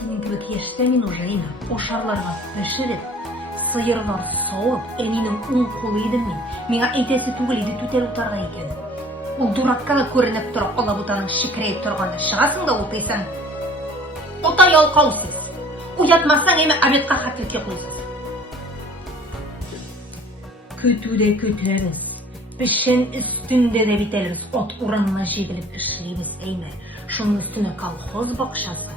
Senin gibi yaşsamin ojayna, oşarlarga pişirip, sıyırlar soğup, eminin un koluydu men. Mena eytesi tuguliydi tütel utarga eken. Ул durakka da көрініп тұрып, Алабутаның шикірейіп тұрғанда шығасың да отайсың. Ота ялқаусыз. Уятмасаң еме обедқа хатілке қойсыз. Күтуде күтеміз. Пішін үстінде де бітеліміз. От ұранына жегіліп ішлейміз әйме. Шының үстіне колхоз бақшасы.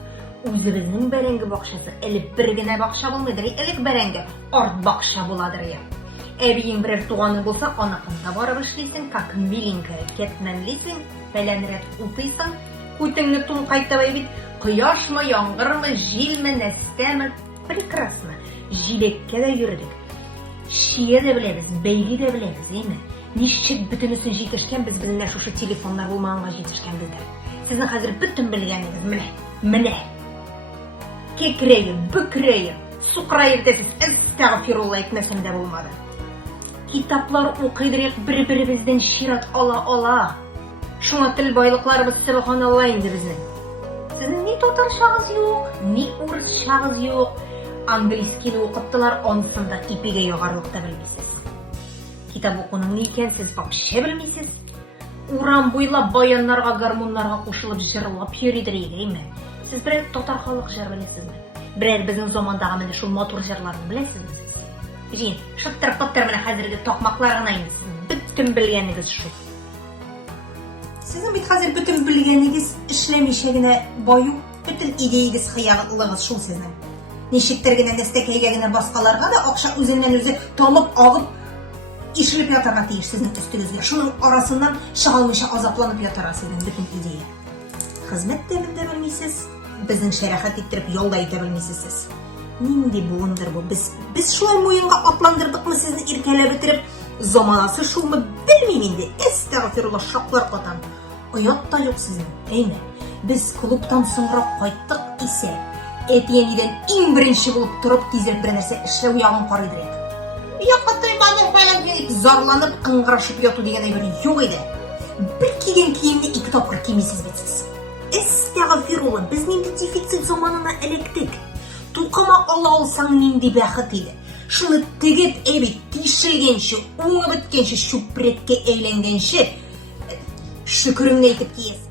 Өзіміздің бәрәңгі бақшасы. Әліп біргіне бақша болмайдыр. Әлік бәрәңгі арт бақша боладыр я. Әбейін бірер туғаны болса, анақында барып ішлейсің, какын миленькі кетмәнлейсің, бәләнірет ұтыйсың, көтіңні тұн қайтабай бит, қияш мы, яңғыр мы, жел мы, нәсте мы, прекрасно. Жилекке де жүрдік. Шие де білеміз, бәйге де білеміз, еймі? Нешчік бүтінісін жетішкен, біз біліне шушы телефондар болмағанға жетішкен білдір. Сіздің қазір бүтін білгеніңіз, міне. Кекірейі, бүкірейі, суқырайыр десіз, әстағфирулла етмесім де болмады. Kitaplar okuydurak bir-birimizden şirat ala. Şuna til baylıklarımız Subhanallah indi bizden. Sizin ni Tatar şağız yok, ni Urus şağız yok. Angliskini okuttular, onusunda ipige yoğarlıkta bilmeysiz. Kitap okunun iken siz bakşa bilmeysiz. Uran boyla bayanlarga, garmonlarga koşulup jırlap yürüdüreydi, değil mi? Siz birer Tatar halk jır bilesiz mi? Birer bizim zamandağı mene şu motor jırlarını bilesiz mi? Жин, шыттыр-пыттыр міне қазіргі тоқмақларына айныз. Бүттім білгенігіз шу. Сіздің бит қазір бүтін білгенігіз ішлемешегіне баю, бүтін идейгіз қияғылығыз шу сіздің. Нешіктіргіне нестекейгегіне басқаларға да ақша өзінен өзі тамып ағып, ішіліп ятарға тейіш сіздің үстігізге. Шының арасынан шығалмыша азапланып ятарға сіздің бүтін идея. Қызмет дәмінде білмейсіз, біздің шәрәхат еттіріп yolda ете білмейсіз сіз. Нинди буындар бұл? Біз шулай мойынға атландырдық мы сізді иркәлі бітіріп, заманасы шул мы білмеймін де, әстәғфирулла шақлар қатан. Ұят та жоқ сіздің, әйме. Біз клубтан соңырақ қайттық есе, әтиенеден ең бірінші болып тұрып, тезіріп бір нәрсе іші ұяғын қарайдыр еді. Яқатай бадың пәлім кенік зарланып, қыңғырашып яту деген әйбірі жоқ еді. Бір киген киімді екі тапқыр кемесіз бетсіз. Әстәғфирулла, біз ненді дефицит заманына әлектік. Туқама ала алсаң нинди бәхет еді. Шыны тігет әбет тишілгенші, оңы біткенші, шүпіретке әйленгенші, шүкіріңді етіп киесің.